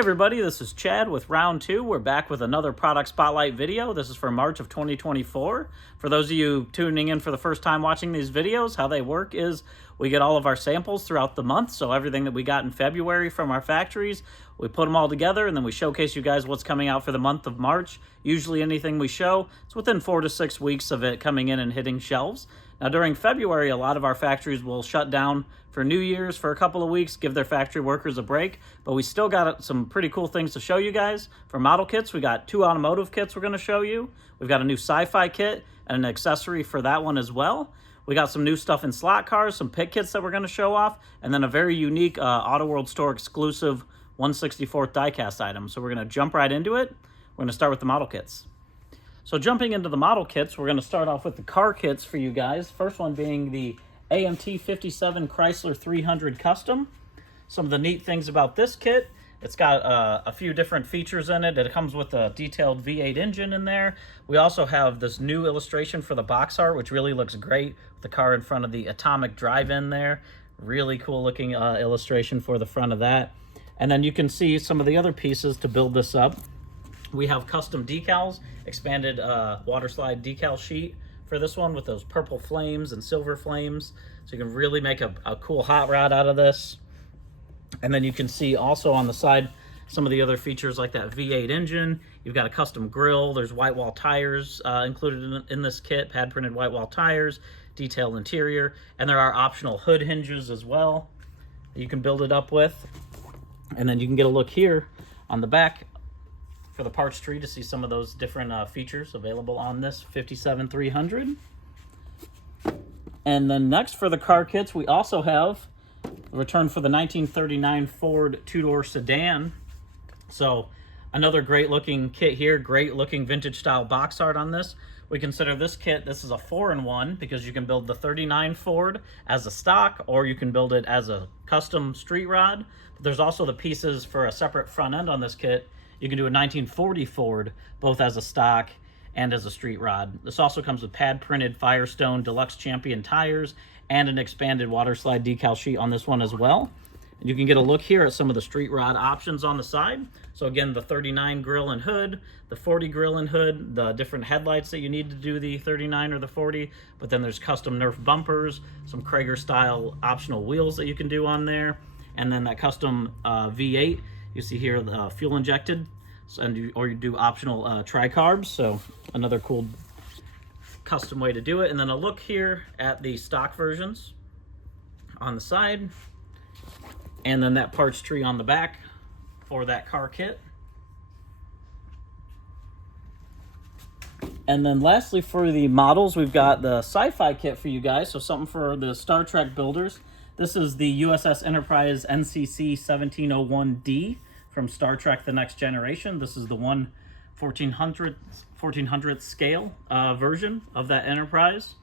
everybody, this is Chad with round 2. We're back with another product spotlight video. This is for March of 2024. For those of you tuning in for the first time watching these videos, how they work is we get all of our samples throughout the month. So everything that we got in February from our factories, we put them all together and then we showcase you guys what's coming out for the month of March. Usually anything we show, it's within 4 to 6 weeks of it coming in and hitting shelves. Now during February, a lot of our factories will shut down for New Year's for a couple of weeks, give their factory workers a break, but we still got some pretty cool things to show you guys. For model kits, we got 2 automotive kits we're going to show you. We've got a new Sci-Fi kit and an accessory for that one as well. We got some new stuff in slot cars, some pit kits that we're going to show off, and then a very unique Auto World Store exclusive 1/64 diecast item. So we're going to jump right into it. We're going to start with the model kits. So jumping into the model kits, we're going to start off with the car kits for you guys. First one being the AMT 57 Chrysler 300 Custom. Some of the neat things about this kit, it's got a few different features in it. It comes with a detailed V8 engine in there. We also have this new illustration for the box art, which really looks great with the car in front of the atomic drive-in there. Really cool looking illustration for the front of that. And then you can see some of the other pieces to build this up. We have custom decals, expanded water slide decal sheet for this one with those purple flames and silver flames. So you can really make a cool hot rod out of this. And then you can see also on the side some of the other features like that V8 engine. You've got a custom grille. There's white wall tires included in this kit, pad printed white wall tires, detailed interior. And there are optional hood hinges as well that you can build it up with. And then you can get a look here on the back for the parts tree to see some of those different features available on this 57-300. And then next for the car kits, we also have a return for the 1939 Ford two-door sedan. So another great looking kit here, great looking vintage style box art on this. We consider this kit, this is a 4-in-1 because you can build the 39 Ford as a stock or you can build it as a custom street rod. But there's also the pieces for a separate front end on this kit. You can do a 1940 Ford, both as a stock and as a street rod. This also comes with pad printed Firestone Deluxe Champion tires and an expanded water slide decal sheet on this one as well. And you can get a look here at some of the street rod options on the side. So again, the 39 grill and hood, the 40 grill and hood, the different headlights that you need to do the 39 or the 40, but then there's custom Nerf bumpers, some Krager style optional wheels that you can do on there, and then that custom V8. You see here the fuel injected, or you do optional tri-carbs, so another cool custom way to do it. And then a look here at the stock versions on the side, and then that parts tree on the back for that car kit. And then lastly for the models, we've got the Sci-Fi kit for you guys, so something for the Star Trek builders. This is the USS Enterprise NCC 1701D from Star Trek The Next Generation. This is the 1/1400th scale version of that Enterprise.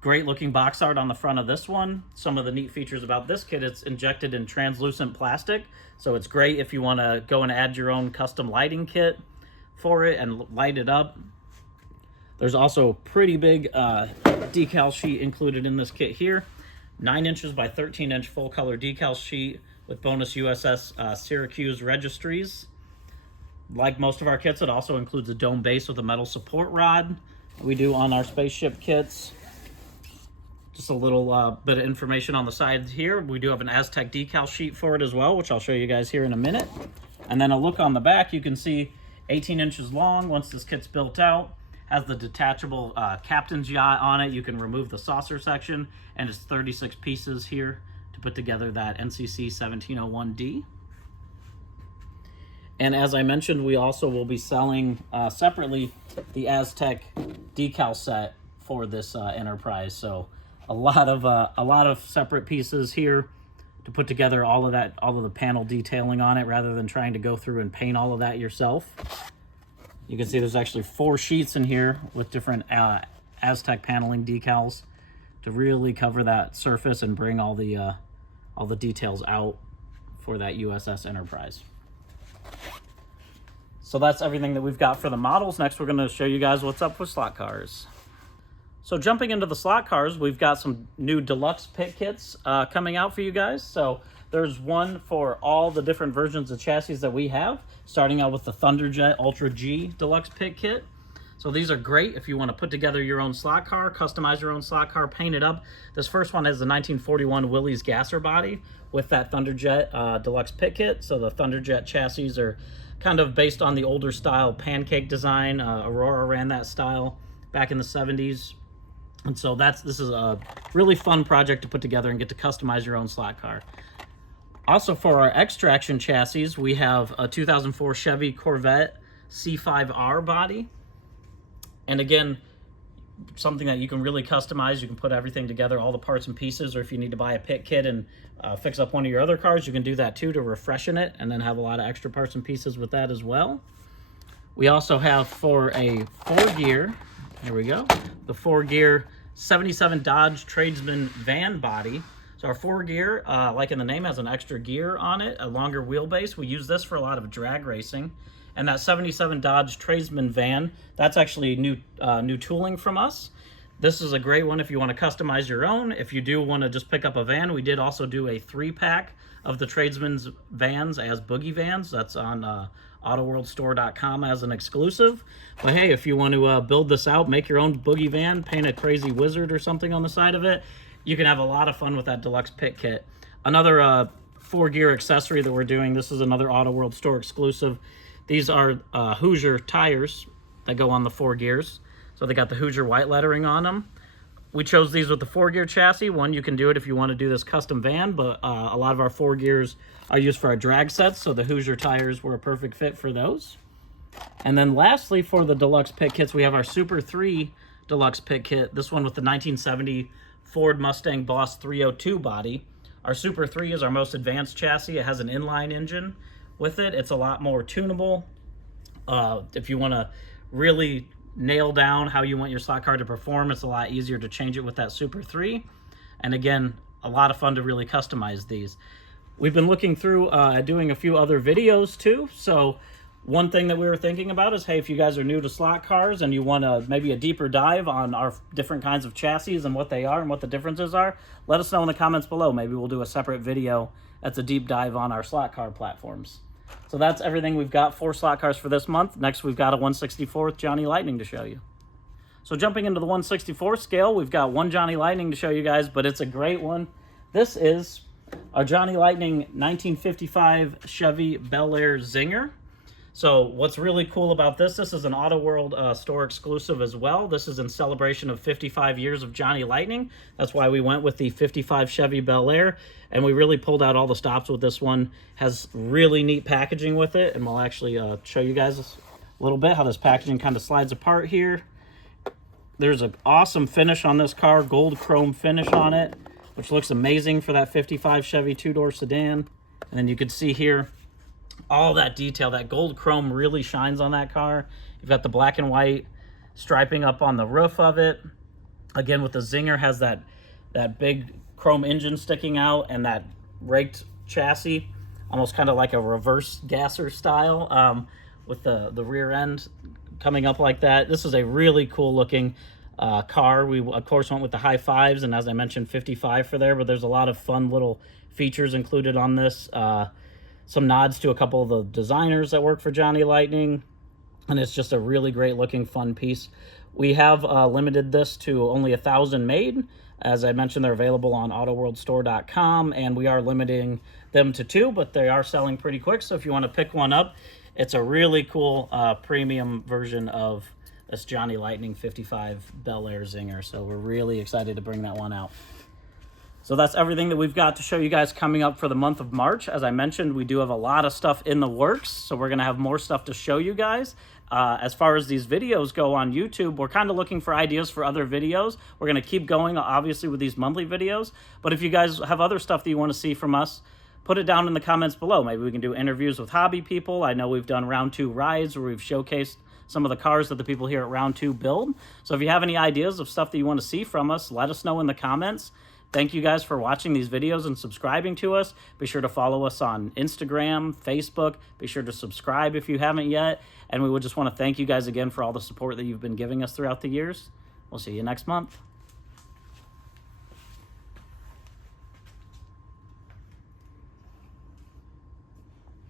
Great looking box art on the front of this one. Some of the neat features about this kit, it's injected in translucent plastic. So it's great if you want to go and add your own custom lighting kit for it and light it up. There's also a pretty big decal sheet included in this kit here. 9 inches by 13 inch full color decal sheet with bonus USS Syracuse registries. Like most of our kits, it also includes a dome base with a metal support rod we do on our spaceship kits. Just a little bit of information on the sides here. We do have an Aztec decal sheet for it as well, which I'll show you guys here in a minute. And then a look on the back, you can see 18 inches long once this kit's built out. Has the detachable captain's yacht on it. You can remove the saucer section, and it's 36 pieces here to put together that NCC 1701D. And as I mentioned, we also will be selling separately the Aztec decal set for this Enterprise. So a lot of separate pieces here to put together all of the panel detailing on it, rather than trying to go through and paint all of that yourself. You can see there's actually 4 sheets in here with different Aztec paneling decals to really cover that surface and bring all the details out for that USS Enterprise. So that's everything that we've got for the models. Next, we're going to show you guys what's up with slot cars. So jumping into the slot cars, we've got some new deluxe pit kits coming out for you guys. So There's one for all the different versions of chassis that we have, starting out with the Thunderjet Ultra G Deluxe Pit Kit. So these are great if you want to put together your own slot car, customize your own slot car, paint it up. This first one has the 1941 Willys Gasser body with that Thunderjet Deluxe Pit Kit. So the Thunderjet chassis are kind of based on the older style pancake design. Aurora ran that style back in the 70s. And so this is a really fun project to put together and get to customize your own slot car. Also, for our X-Traction chassis, we have a 2004 Chevy Corvette C5R body. And again, something that you can really customize. You can put everything together, all the parts and pieces, or if you need to buy a pit kit and fix up one of your other cars, you can do that too to refreshen it and then have a lot of extra parts and pieces with that as well. We also have for a 4-gear, here we go, the 4-gear 77 Dodge Tradesman van body. So our 4-gear, like in the name, has an extra gear on it, a longer wheelbase. We use this for a lot of drag racing. And that 77 Dodge Tradesman van, that's actually new tooling from us. This is a great one if you want to customize your own. If you do want to just pick up a van, we did also do a 3-pack of the Tradesman's vans as boogie vans. That's on autoworldstore.com as an exclusive. But hey, if you want to build this out, make your own boogie van, paint a crazy wizard or something on the side of it, you can have a lot of fun with that deluxe pit kit. Another 4-gear accessory that we're doing, this is another Auto World Store exclusive. These are Hoosier tires that go on the 4 gears. So they got the Hoosier white lettering on them. We chose these with the 4-gear chassis. One, you can do it if you want to do this custom van, but a lot of our 4 gears are used for our drag sets, so the Hoosier tires were a perfect fit for those. And then lastly, for the deluxe pit kits, we have our Super 3 deluxe pit kit. This one with the 1970 Ford Mustang Boss 302 body. Our Super 3 is our most advanced chassis. It has an inline engine with it. It's a lot more tunable. If you want to really nail down how you want your slot car to perform, it's a lot easier to change it with that Super 3. And again, a lot of fun to really customize these. We've been looking through doing a few other videos too. So one thing that we were thinking about is, hey, if you guys are new to slot cars and you want maybe a deeper dive on our different kinds of chassis and what they are and what the differences are, let us know in the comments below. Maybe we'll do a separate video that's a deep dive on our slot car platforms. So that's everything we've got for slot cars for this month. Next, we've got a 1/64th Johnny Lightning to show you. So jumping into the 1/64th scale, we've got one Johnny Lightning to show you guys, but it's a great one. This is our Johnny Lightning 1955 Chevy Bel Air Zinger. So what's really cool about this is an Auto World store exclusive as well. This is in celebration of 55 years of Johnny Lightning. That's why we went with the 55 Chevy Bel Air, and we really pulled out all the stops with this one. Has really neat packaging with it, and we'll actually show you guys a little bit how this packaging kind of slides apart here. There's an awesome finish on this car, gold chrome finish on it, which looks amazing for that 55 Chevy 2-door sedan. And then you can see here, all that detail, that gold chrome really shines on that car. You've got the black and white striping up on the roof of it. Again, with the Zinger, has that big chrome engine sticking out and that raked chassis, almost kind of like a reverse gasser style, with the rear end coming up like that. This is a really cool looking car. We, of course, went with the high fives, and as I mentioned, 55 for there, but there's a lot of fun little features included on this. Some nods to a couple of the designers that work for Johnny Lightning, and it's just a really great looking fun piece. We have limited this to only 1,000 made. As I mentioned, they're available on autoworldstore.com, and we are limiting them to 2, but they are selling pretty quick, so if you want to pick one up, it's a really cool premium version of this Johnny Lightning 55 Bel Air Zinger, so we're really excited to bring that one out. So that's everything that we've got to show you guys coming up for the month of March. As I mentioned, we do have a lot of stuff in the works, so we're going to have more stuff to show you guys. As far as these videos go on YouTube, we're kind of looking for ideas for other videos. We're going to keep going, obviously, with these monthly videos. But if you guys have other stuff that you want to see from us, put it down in the comments below. Maybe we can do interviews with hobby people. I know we've done round 2 rides where we've showcased some of the cars that the people here at round 2 build. So if you have any ideas of stuff that you want to see from us, let us know in the comments. Thank you guys for watching these videos and subscribing to us. Be sure to follow us on Instagram, Facebook. Be sure to subscribe if you haven't yet. And we would just want to thank you guys again for all the support that you've been giving us throughout the years. We'll see you next month.